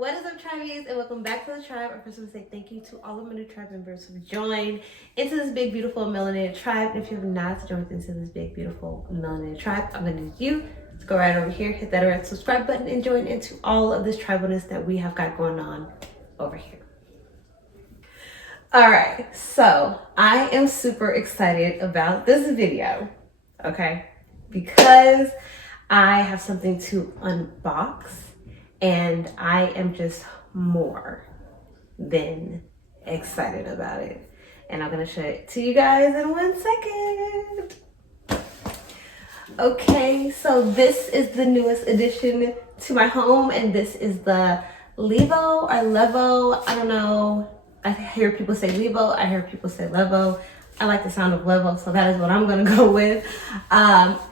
What is up, tribies, and welcome back to the tribe. I first want to say thank you to all of my new tribe members who joined into this big, beautiful, melanated tribe. And if you have not joined into this big, beautiful, melanated tribe, I'm going to need you to go right over here, hit that red subscribe button, and join into all of this tribalness that we have got going on over here. All right, so I am super excited about this video, okay? Because I have something to unbox. And I am just more than excited about it. And I'm gonna show it to you guys in 1 second. Okay, so this is the newest addition to my home, and this is the Levo or Levo. I don't know. I hear people say Levo, I hear people say Levo. I like the sound of Levo, so that is what I'm gonna go with.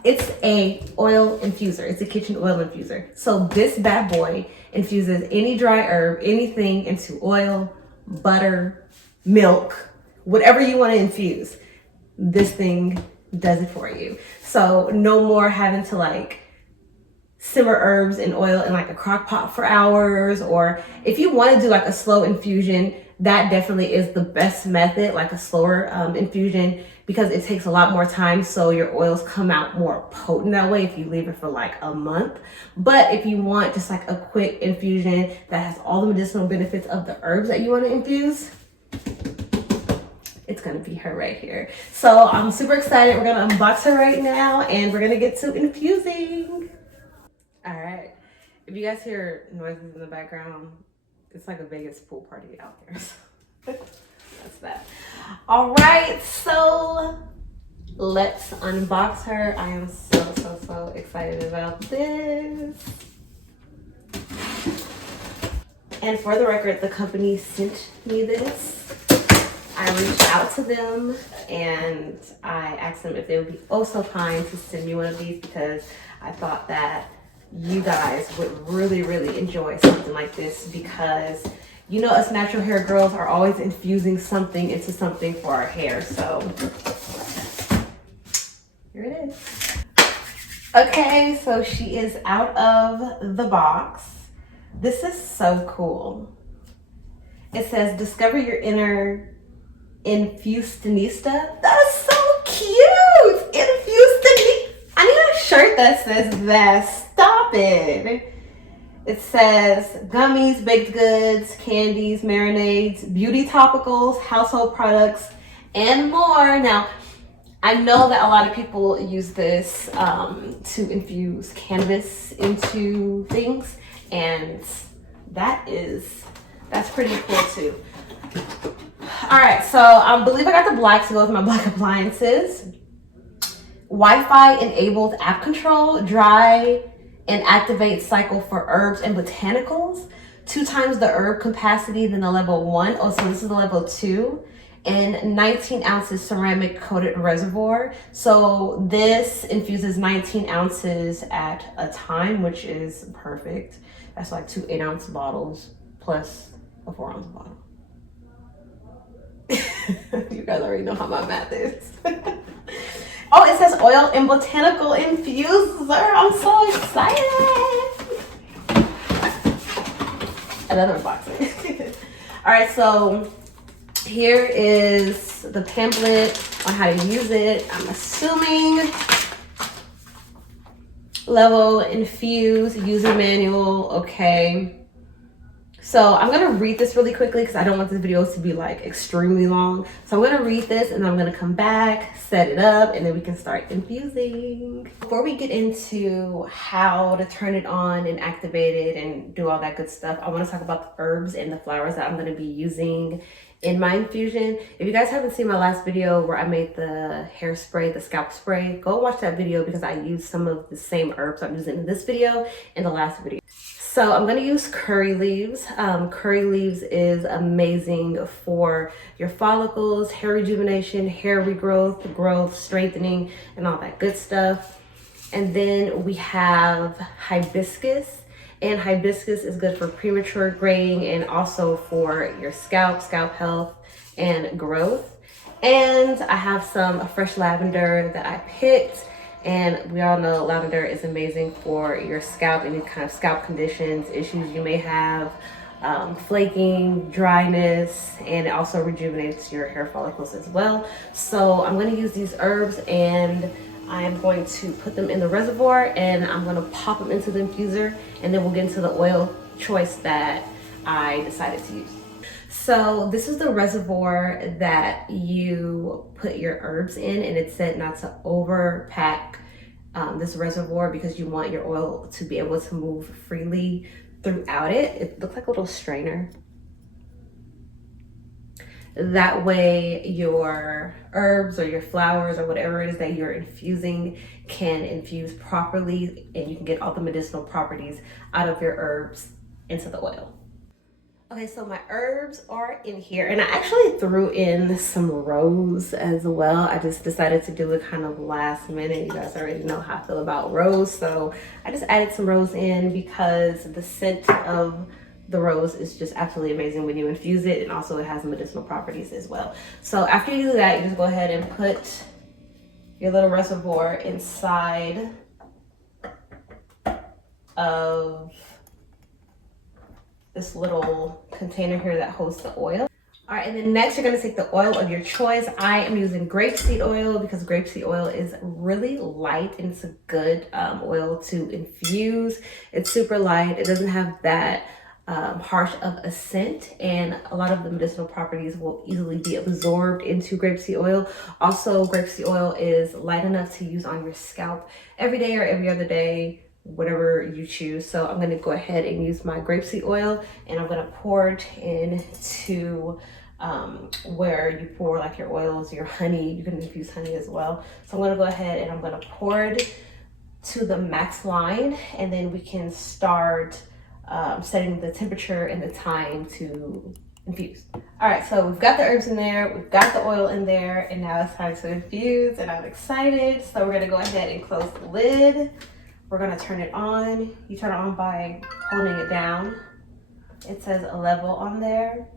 It's a oil infuser. It's a kitchen oil infuser. So this bad boy infuses any dry herb, anything into oil, butter, milk, whatever you want to infuse. This thing does it for you. So no more having to like simmer herbs in oil in like a crock pot for hours, or if you want to do like a slow infusion, that definitely is the best method, like a slower infusion, because it takes a lot more time, so your oils come out more potent that way if you leave it for like a month. But if you want just like a quick infusion that has all the medicinal benefits of the herbs that you want to infuse, it's gonna be her right here. So I'm super excited. We're gonna unbox her right now and we're gonna get to infusing. All right, if you guys hear noises in the background, it's like a Vegas pool party out there. So that's that. All right, so let's unbox her. I am so excited about this. And for the record, the company sent me this. I reached out to them and I asked them if they would be oh so kind to send me one of these, because I thought that you guys would really enjoy something like this, because you know us natural hair girls are always infusing something into something for our hair. So here it is. Okay, so she is out of the box. This is so cool. It says discover your inner Infusionista. That is so cute. Infusionista. I need a shirt that says that. Stop it. It says gummies, baked goods, candies, marinades, beauty topicals, household products, and more. Now, I know that a lot of people use this to infuse cannabis into things, and that's pretty cool too. All right, so I believe I got the black to go with my black appliances. Wi-Fi enabled app control, dry and activate cycle for herbs and botanicals, 2 times the herb capacity than the level 1. Oh, so this is the level 2, and 19 ounces ceramic coated reservoir. So this infuses 19 ounces at a time, which is perfect. That's like 2 8-ounce bottles plus a 4-ounce bottle. You guys already know how my math is. Oh, it says oil and botanical infuser. I'm so excited. Another unboxing. All right, so here is the pamphlet on how to use it. I'm assuming level infuse user manual. Okay. So I'm gonna read this really quickly because I don't want this video to be like extremely long. So I'm gonna read this and then I'm gonna come back, set it up, and then we can start infusing. Before we get into how to turn it on and activate it and do all that good stuff, I wanna talk about the herbs and the flowers that I'm gonna be using in my infusion. If you guys haven't seen my last video where I made the hairspray, the scalp spray, go watch that video because I used some of the same herbs I'm using in this video and the last video. So I'm gonna use curry leaves. Curry leaves is amazing for your follicles, hair rejuvenation, hair regrowth, growth, strengthening, and all that good stuff. And then we have hibiscus. And hibiscus is good for premature graying and also for your scalp health, and growth. And I have some fresh lavender that I picked. And we all know lavender is amazing for your scalp, any kind of scalp conditions, issues you may have, flaking, dryness, and it also rejuvenates your hair follicles as well. So I'm going to use these herbs, and I am going to put them in the reservoir, and I'm going to pop them into the infuser, and then we'll get into the oil choice that I decided to use. So this is the reservoir that you put your herbs in, and it said not to overpack this reservoir because you want your oil to be able to move freely throughout it. It looks like a little strainer. That way your herbs or your flowers or whatever it is that you're infusing can infuse properly, and you can get all the medicinal properties out of your herbs into the oil. Okay, so my herbs are in here, and I actually threw in some rose as well. I just decided to do it kind of last minute. You guys already know how I feel about rose, so I just added some rose in because the scent of the rose is just absolutely amazing when you infuse it, and also it has medicinal properties as well. So after you do that, you just go ahead and put your little reservoir inside of this little container here that holds the oil. All right, and then next you're gonna take the oil of your choice. I am using grapeseed oil because grapeseed oil is really light, and it's a good oil to infuse. It's super light. It doesn't have that harsh of a scent, and a lot of the medicinal properties will easily be absorbed into grapeseed oil. Also, grapeseed oil is light enough to use on your scalp every day or every other day, whatever you choose. So I'm going to go ahead and use my grapeseed oil, and I'm going to pour it into where you pour like your oils, your honey. You can infuse honey as well. So I'm going to go ahead and I'm going to pour it to the max line, and then we can start setting the temperature and the time to infuse. All right, so we've got the herbs in there, we've got the oil in there, and now it's time to infuse, and I'm excited. So we're gonna go ahead and close the lid. We're gonna turn it on. You turn it on by holding it down. It says a level on there.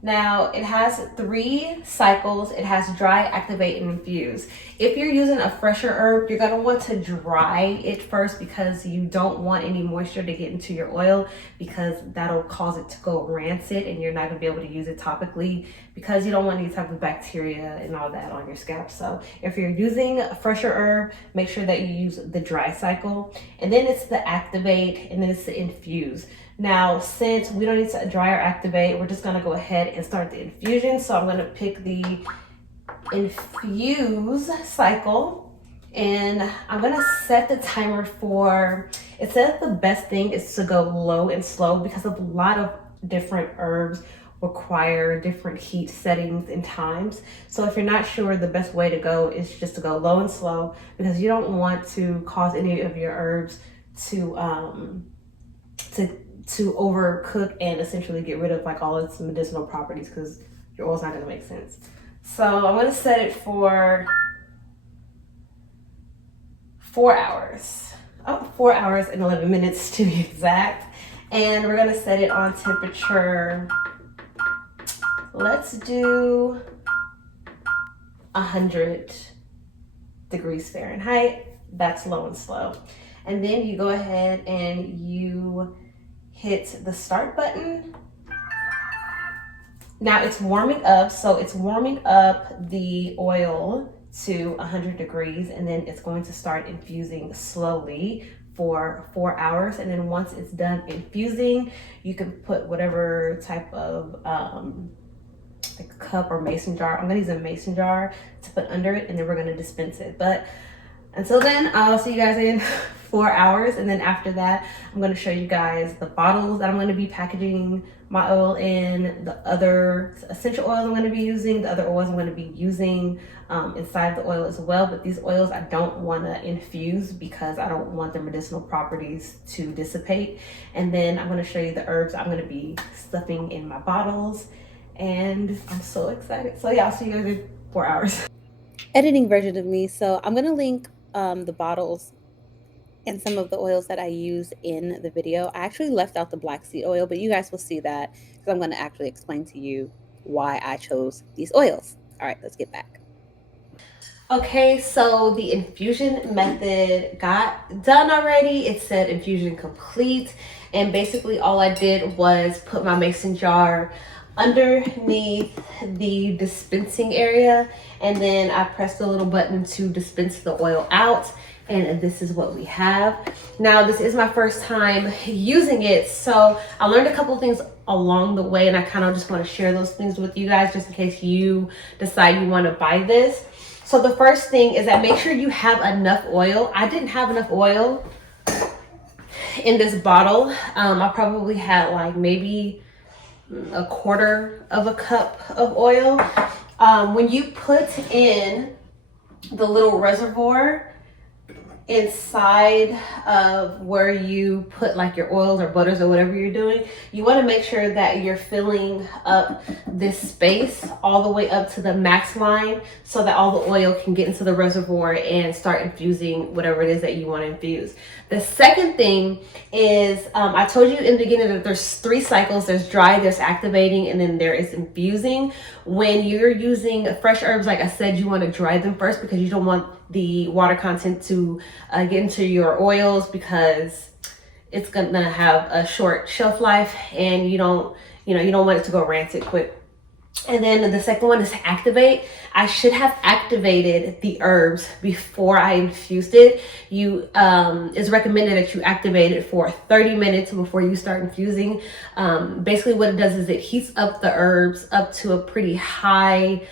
Now it has 3 cycles. It has dry, activate, and infuse. If you're using a fresher herb, you're gonna want to dry it first because you don't want any moisture to get into your oil, because that'll cause it to go rancid and you're not gonna be able to use it topically because you don't want any type of bacteria and all that on your scalp. So if you're using a fresher herb, make sure that you use the dry cycle, and then it's the activate, and then it's the infuse. Now, since we don't need to dry or activate, we're just gonna go ahead and start the infusion. So I'm gonna pick the infuse cycle, and I'm gonna set the timer for, it says the best thing is to go low and slow because a lot of different herbs require different heat settings and times. So if you're not sure, the best way to go is just to go low and slow, because you don't want to cause any of your herbs to overcook and essentially get rid of like all its medicinal properties, because your oil's not going to make sense. So I'm going to set it for 4 hours. 4 hours and 11 minutes to be exact. And we're going to set it on temperature. Let's do 100 degrees Fahrenheit. That's low and slow. And then you go ahead and you hit the start button. Now it's warming up, so it's warming up the oil to 100 degrees, and then it's going to start infusing slowly for 4 hours. And then once it's done infusing, you can put whatever type of like a cup or mason jar. I'm gonna use a mason jar to put under it, and then we're gonna dispense it. But until then, I'll see you guys in 4 hours. And then after that, I'm going to show you guys the bottles that I'm going to be packaging my oil in, the other essential oils I'm going to be using, the other oils I'm going to be using inside the oil as well. But these oils I don't want to infuse because I don't want their medicinal properties to dissipate. And then I'm going to show you the herbs I'm going to be stuffing in my bottles. And I'm so excited. So yeah, I'll see you guys in 4 hours. Editing version of me. So I'm going to link the bottles and some of the oils that I use in the video. I actually left out the black seed oil, but you guys will see that because I'm going to actually explain to you why I chose these oils. All right, let's get back. Okay, so the infusion method got done already. It said infusion complete. And basically all I did was put my mason jar underneath the dispensing area. And then I pressed the little button to dispense the oil out. And this is what we have. Now, this is my first time using it. So I learned a couple of things along the way. And I kind of just want to share those things with you guys just in case you decide you want to buy this. So the first thing is that make sure you have enough oil. I didn't have enough oil in this bottle. I probably had like maybe a quarter of a cup of oil. When you put in the little reservoir inside of where you put like your oils or butters or whatever you're doing, you want to make sure that you're filling up this space all the way up to the max line so that all the oil can get into the reservoir and start infusing whatever it is that you want to infuse. The second thing is, I told you in the beginning that there's 3 cycles. There's dry, there's activating, and then there is infusing. When you're using fresh herbs, like I said, you want to dry them first because you don't want the water content to get into your oils because it's gonna have a short shelf life and you don't want it to go rancid quick. And then the second one is activate. I should have activated the herbs before I infused it. It's recommended that you activate it for 30 minutes before you start infusing. Basically what it does is it heats up the herbs up to a pretty high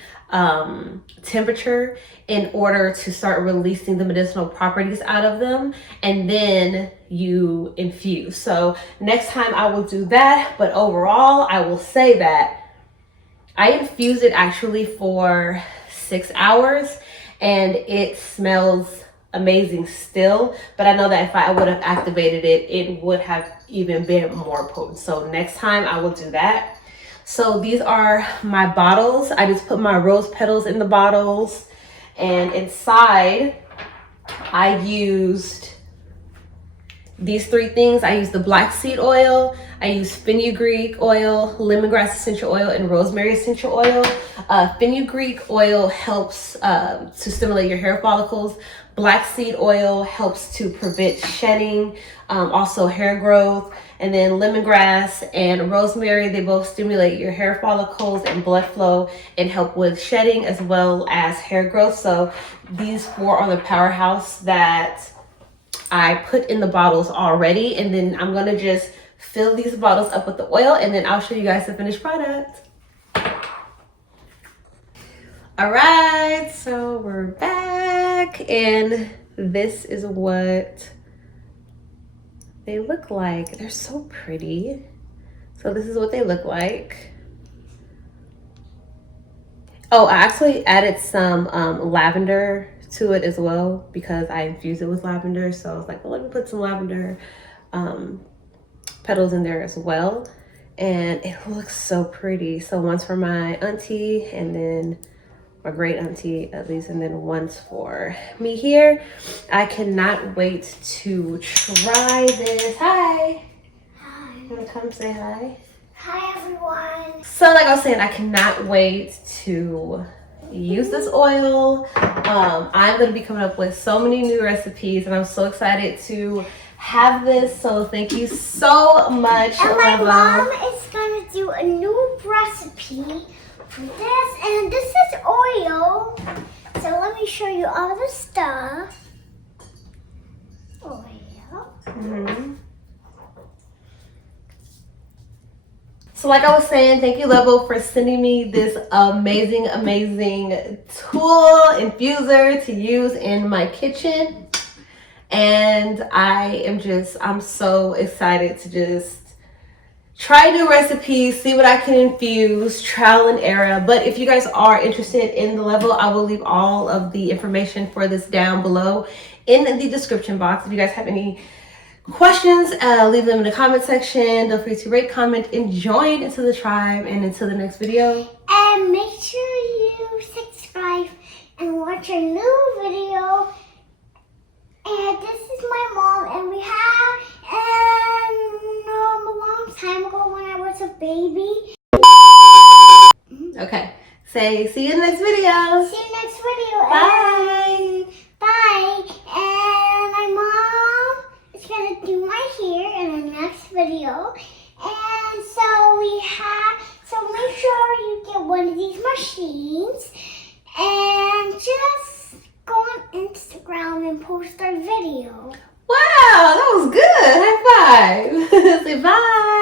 temperature in order to start releasing the medicinal properties out of them, and then you infuse. So next time I will do that, but overall I will say that I infused it actually for 6 hours and it smells amazing still, but I know that if I would have activated it, it would have even been more potent. So next time I will do that. So these are my bottles. I just put my rose petals in the bottles, and inside I used these 3 things. I used the black seed oil, I used fenugreek oil, lemongrass essential oil, and rosemary essential oil. Fenugreek oil helps to stimulate your hair follicles. Black seed oil helps to prevent shedding, also hair growth. And then lemongrass and rosemary, they both stimulate your hair follicles and blood flow and help with shedding as well as hair growth. So these 4 are the powerhouse that I put in the bottles already. And then I'm gonna just fill these bottles up with the oil and then I'll show you guys the finished product. All right, so we're back and this is what they look like. They're so pretty. So this is what they look like. Oh, I actually added some lavender to it as well because I infused it with lavender. So I was like, well, let me put some lavender petals in there as well. And it looks so pretty. So one's for my auntie and then my great auntie at least, and then one's for me here. I cannot wait to try this. Hi. Hi. You wanna come say hi? Hi everyone. So like I was saying, I cannot wait to use this oil. I'm gonna be coming up with so many new recipes and I'm so excited to have this. So thank you so much. And my mom is gonna do a new recipe for this, and this is oil. So let me show you all the stuff. Oil. So like I was saying, thank you Level for sending me this amazing tool infuser to use in my kitchen. And I'm so excited to just try new recipes, see what I can infuse, trial and error. But if you guys are interested in the Level, I will leave all of the information for this down below in the description box. If you guys have any questions, leave them in the comment section. Feel free to rate, comment, and join into the tribe and into the next video. And make sure you subscribe and watch our new video. And this is my mom, and we have a long time ago when I was a baby. Okay, say see you in the next video. See you next video. video. Bye. Bye. And my mom is going to do my hair in the next video. And so make sure you get one of these machines. And just go on Instagram and post our video. Wow, that was good. High five. Say bye.